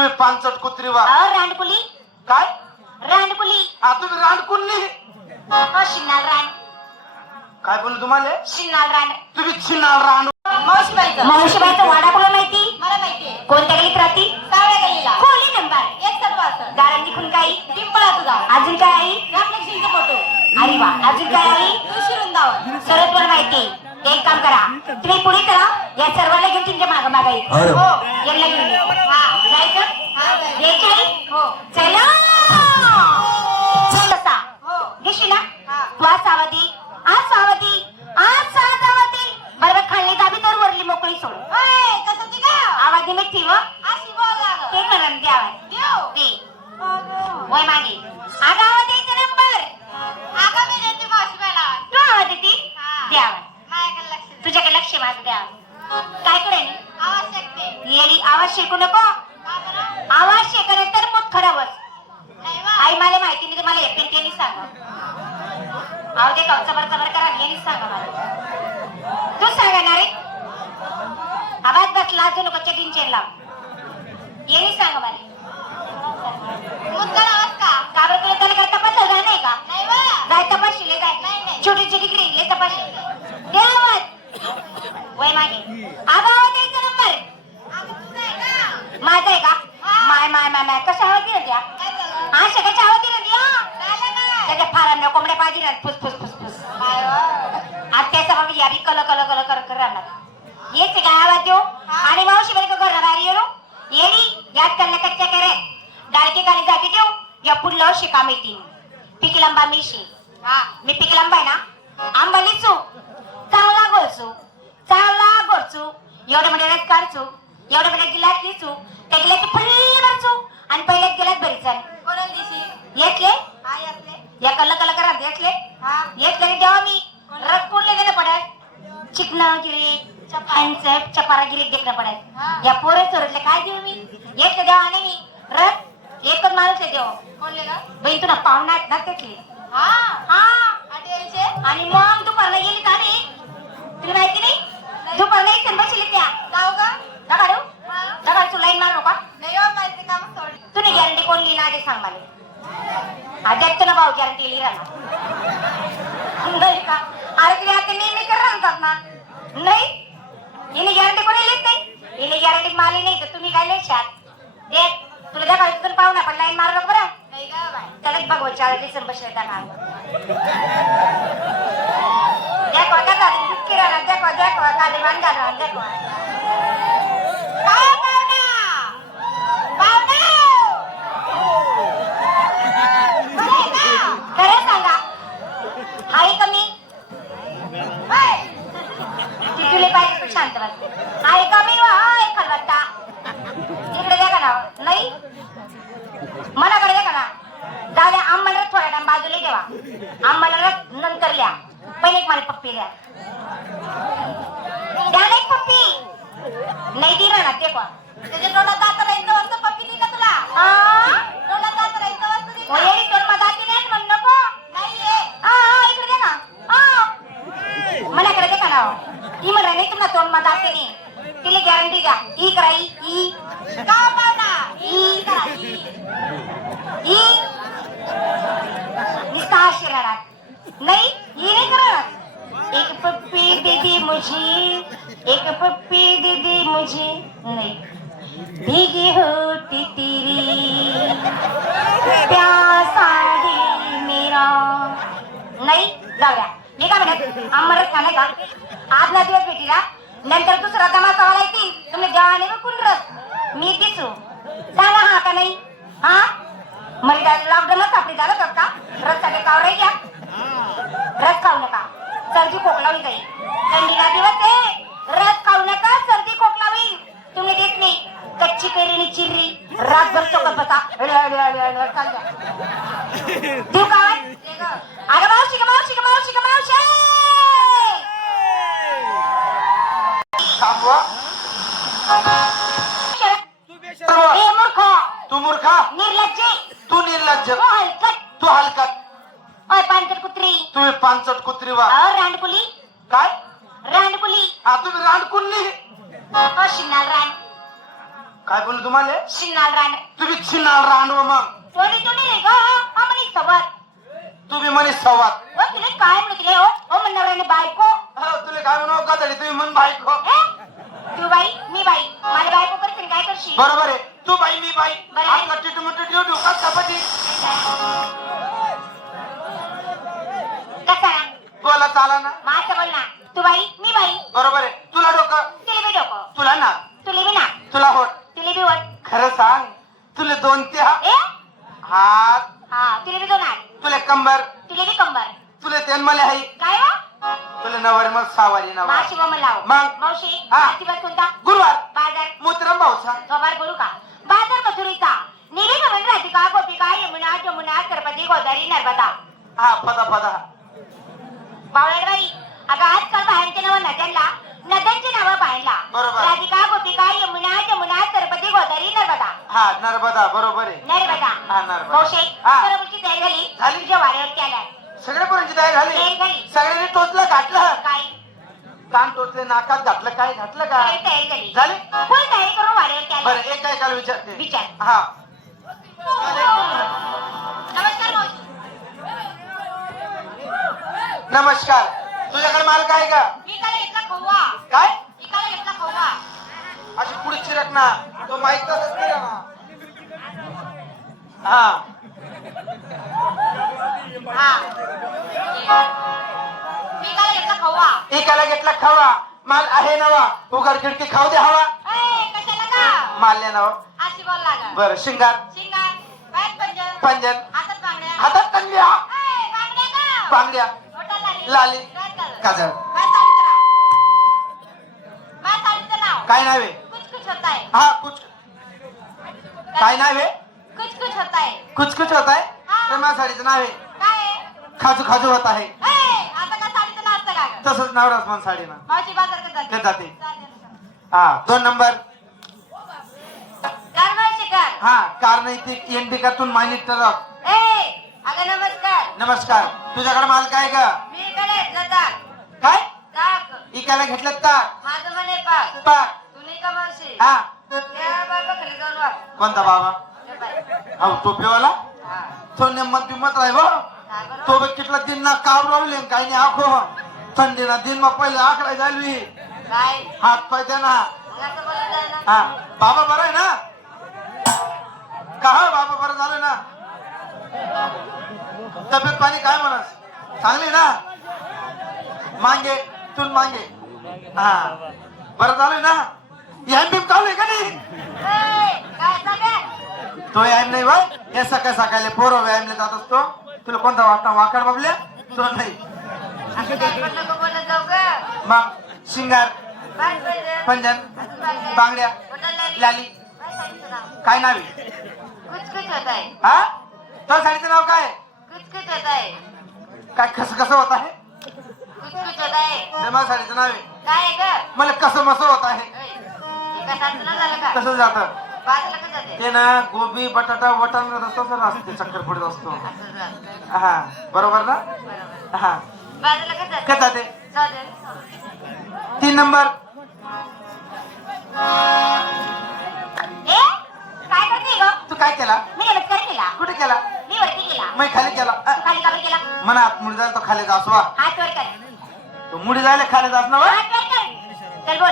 तुम्ही पांचट कुत्री वा रांडकुली काय रांडकुली तुम्ही रांडकुल्ली शिन्नाल रांड काय बोलू तुम्हाला शिन्नाल रांड तुम्ही छिनाल रांड मावशीबाईचा वाडा कोणाला माहिती मला माहितीये कोणत्या गलीत राहती सावळ्या गल्लीला खोली नंबर एक सर्व असं दारांनी खून काही पिंपळाचं गाव अजून काय आई रामलक्ष्मीचा फोटो अरे वा अजून काय आई तुळशी वृंदावन सरळ पण माहिती एक काम करा तुम्ही पुढे चला या सर्वांना घेऊन तुमच्या माग मागा येईल अरे. हो यांना घेऊन ये. हा जायचं हा, जायचं. यायची आई हो चला कसा हो घेशी ना हा. तू आज सावधी आज सावधी बरोबर खाल्ली दाबी तर वरली मोकळी सोड ओय, कसं ती गाव आवाज निमित्त ठेव अशी बोल लागं. ते म्हणून ते आवाज देव. ते अगं. वय मागे आग आवाज द्यायचा नंबर अगं मी देते मावशीबाईला. तू आवाज देती हा. दे आवाज माझ्याकडे लक्ष दे. तुझ्याकडे लक्ष माझं द्या काय करेन आवश्यकते. येडी आवाज शिकू नको का बरं? आवाज शिकले तर मग खरं बस नाही वा. आई मला माहिती नाही तुम्हाला एकट्याने त्यांनी सांगा आव ते चबर करा यांनी सांगा मला तू सांगा ना रे आवाज बसला अजून नको चटीन चेन लाव यांनी सांगा मला मुद्दाम आवाज का? का बरं तुला त्याला काय तपासलं जाय नाही का नाही वा. जाय तपासले जाय नाही, नाही. छोटी छोटी गिरी तपासले दे आवाज वय मागे आवाज द्यायचा नंबर अगं तुझं आहे का? माझा आहे का हा. माय कशा आवाज दिला त्या काय झालं? हा सगळ्याच्या आवाज दिला त्या झालं काय? त्याच्या फारांना कोंबड्या पाहिजे ना फुस काय वा? आज त्याचा बाबा यारी कल कर राहणार येच काय आवाज देऊ आणि मावशी बाई घर बाहेर येऊ येडी याद करणं कच्च्या करे डाळकी काली जागी देऊ या पुढलं शिका मिळतील पिकलंबा मिशी हा मी पिकलंबा आहे ना आंबा लिचू चांगला गोरचू एवढं म्हणजे रस काढचू एवढं म्हणजे गिलास लिचू त्या गिलाची फुल्ली भरचू आणि पहिल्याच गिलास भरीच कोणाला दिशी? येतले हा, यातले. या कल करा येतले हा. येतले देवा मी रस पूर्ण गेलं पडाय चिकना गिरी चपारा गिरी देखणं हा. पडाय या पोरे चोरतले काय देऊ मी येतले देवा आणि मी रस एकच माणूस देव कोणले का? बहीण तुला पाहुणा आहेत ना त्यातले हा. हा आठवणीचे? आणि मग दुपारला गेली का रे तुला माहिती नाही दुपारला एक बसली त्या जाऊ का? दगाडू हा. दगाडू लाईन मारू का नाही हो, माहिती का मग सोडली. तुने गॅरंटी कोण लिहिणार आधी सांग मला आद्यात तुला भाऊ गॅरंटी लिहिला नाही का अरे तुला आता नेहमी कर राहतात ना नाही हिने गॅरंटी कोणी लिहित नाही हिने गॅरंटी मारली नाही तर तुम्ही काय लिहिशात दे तुला त्या काळजी तुला पाहू ना पण लाईन मारू नको बरं नाही का बाई? त्यालाच बघ 4 दिवस बसले त्या देखो किराणा देखो खाली बांधा देखो काय पाहुणा? पाहुणा! बरं आहे का? खरं सांगा हाय कमी होय. तुले पाहिजे तू शांत बस हाय कमी वा हाय खलबत्ता इकडे देखा ना नाही मनाकडे देखा ना जाऊ द्या आंबाला थोड्या टाइम बाजूला ठेवा आंबाला नंतर लिहा पहिले एक मला पप्पी द्या द्या नाही पप्पी नाही दिला ना ते पण त्याच्या तोंडात दात राहायचं वाजता पप्पी दिली का तुला? तोंडात दात राहायचं वाजता दिली का? ओलेडी तोर मदाती नाही म्हणू नको नाहीये. इकडे दे ना मनाकडे देखा ना ती म्हणा नाही तुम्हाला तोंड मदाती नाही तिला गॅरंटी द्या ई कराई ई का पाहुणा? ई करा, ई. ई निस्ता आशीर्वाद नहीं ये नहीं करना एक पप्पी दीदी मुझे एक पप्पी दीदी मुझे नहीं भीगी होती तेरी प्यासा दिल मेरा नाही जाऊ द्या मी काय म्हणत आंबरस खाणे का आज ना दिवस भेटीला नंतर दुसरा तमाशा वाला येतील तुम्ही जेवाने बघून रस मी दिसू सांगा हा का नाही हा मला लॉकडाऊनच आपली झालं का रससाठी कावरे घ्या रस खाऊ नका सर्दी खोकला होईल काही थंडीला दिवस आहे रस खाऊ नका सर्दी खोकला होईल तुम्ही देत नाही कच्ची कैरीनी चिर्री रातभर चोकत बसा देऊ काय अगं मावशी थांबवा ए मूर्ख तू मूर्खा निर्लज्जे तू निर्लज्ज तू हलकट तू हलकट ओय पांचट कुत्री तुम्ही पांचट कुत्री वा रांडकुली काय रांडकुली तुम्ही रांडकुल्ली शिन्नाल रांड काय बोलू तुम्हाला शिनाल रान तुम्ही छिनाल रांडव मग तोरी तोडी रे ग आम्ही सवार तुम्ही म्हणे संवाद ओ तुला काय म्हणते हो ओ म्हणणाऱ्याने बायको तुला काय म्हणू का तरी तुम्ही म्हण बायको ए तू बाई मी बाई मला बायको करशील काय करशील बरोबर आहे तू बाई मी बाई बरं आहे. आपला टिटमुट ठेवू का चपाती कसा बोला चाला ना माझं बोल ना तू बाई मी बाई बरोबर आहे तुला डोकं तुला बी डोकं तुला ना तुला बी ना तुला होट तुला बी वट खरं सांग तुला 2 ते ए हात हा तुला बी दोन हात तुला कंबर तुला बी कंबर तुला तेनमले आहे काय हो तुला नवर मग सावारी नवर माशी मग लाव मग? मावशी हा. दिवस कोणता गुरुवार बाजार मूत्रम भाऊचा थोबार बोलू का बाजार मथुरीचा निरी नवीन राधिका गोपिका यमुना जमुना सरपती गोदावरी नर्मदा हा पदा बावळाबाई अगं आजकाल बाहेरचे नाव नद्यांची नावं पाहायला बरोबर. राधिका गोपिका यमुना जमुना सरपती गोदावरी नर्मदा हा नर्मदा बरोबर आहे नर्मदा हा, नर्मदा. मावशी हा. बरोबरची तयारी झाली झाली. तुझ्या वाड्यावर केल्या सगळे पोरांची तयारी झाली तयारी झाली. सगळ्यांनी टोचलं घातलं काय कान टोचले नाकात घातलं काय घातलं का तयारी झाली झाली फुल तयारी करून वाड्यावर बरं केल्या एक काय काल विचारते विचार. हा नमस्कार मावशी नमस्कार तुझ्याकडे माल काय का विकायला घेतला खवा काय विकायला घेतला खवा अशी पुढे चिरक ना तो माहित तसंच करा ना हा हा विकायला घेतला खवा एकाला घेतला खावा माल आहे नवा उघड खिडकी खाऊ दे हवा कशाला का माल्य नाव अशी बोल लागा बर शिंगार शिंगार पायात पंजन पंजन हातात बांगड्या हातात तंगड्या बांगड्या का बांगड्या बोटाला लाली काजल काजळ माझ्या साडीचं नाव काय नाव आहे कुछ कुछ होता है हा कुछ काय नाव आहे कुछ कुछ होता है कुछ कुछ होत आहे हा. तर माझ्या साडीचं नाव आहे काय आहे? खाजू खाजू होत आहे आता का साडीचं नाव असतं का गं? तसंच नाव रसमान साडी ना मावशी बाजार का ते जाते जाते हा 2 नंबर कार मावशी कार हा कार नैतिक एनबिकातून मानित ट्रक अगं नमस्कार नमस्कार तुझ्याकडे माल काय का मी इकडे जातात काय ताक इकायला घेतलं ताक माझं म्हणे पाक पाक तुम्ही का मावशी हा त्या बाबा खाली जाऊन वाग कोणता बाबा ते बाई. हो टोपीवाला हा. तो नेमत बिमत राही बो काय बरं? तो बघितला दिन ना काव रावले काही नाही आखो थंडी ना दिन मग पहिले आकडाय झाली काय हात पाय द्या ना मग असं बोलत जाय ना हा बाबा बरं आहे ना का हो बाबा बरं झालं ना तब्येत पाणी काय म्हणस चांगली ना मांगे तून मांगे हा बरं झालं ना याम बीम चालू आहे का नाही काय सांगे तो याम नाही बाय हे सकाळ सकाळी पोरं व्यायामला जात असतो तुला कोणता वाटता वाकड बाबल्या तो नाही असं काय पण नको बोलत जाऊ ग मग शिंगार काय पाहिजे पंजन असं बांगड्या. बांगड्या बोटाला लाली काय साडीचं नाव काय नाव आहे कुछ कुछ होता है हा तो साडीचं नाव काय कुछ कुछ होता है काय कसं होत आहे कुछ कुछ होता है ते माझ्या साडीचं नाव आहे काय आहे ग मला कसं मसं होत आहे एका साडीचं नाव झालं का कसं जातं बाजूला कसं जाते ते ना गोबी बटाटा वटाण असतो सर असते चक्कर पुढे असतो असं झालं. हा बरोबर ना बरोबर हा बाजूला कसं जाते काय जाते चालेल. 3 नंबर ए काय करते ग तू काय केला मी नमस्कार केला कुठे केला मी वरती केला मी खाली केला तू खाली का बरं केला मनात मुडी जायला तो खाली जासवा हात वर कर तो मुडी जायला खाली जास ना हात वर कर चल बोल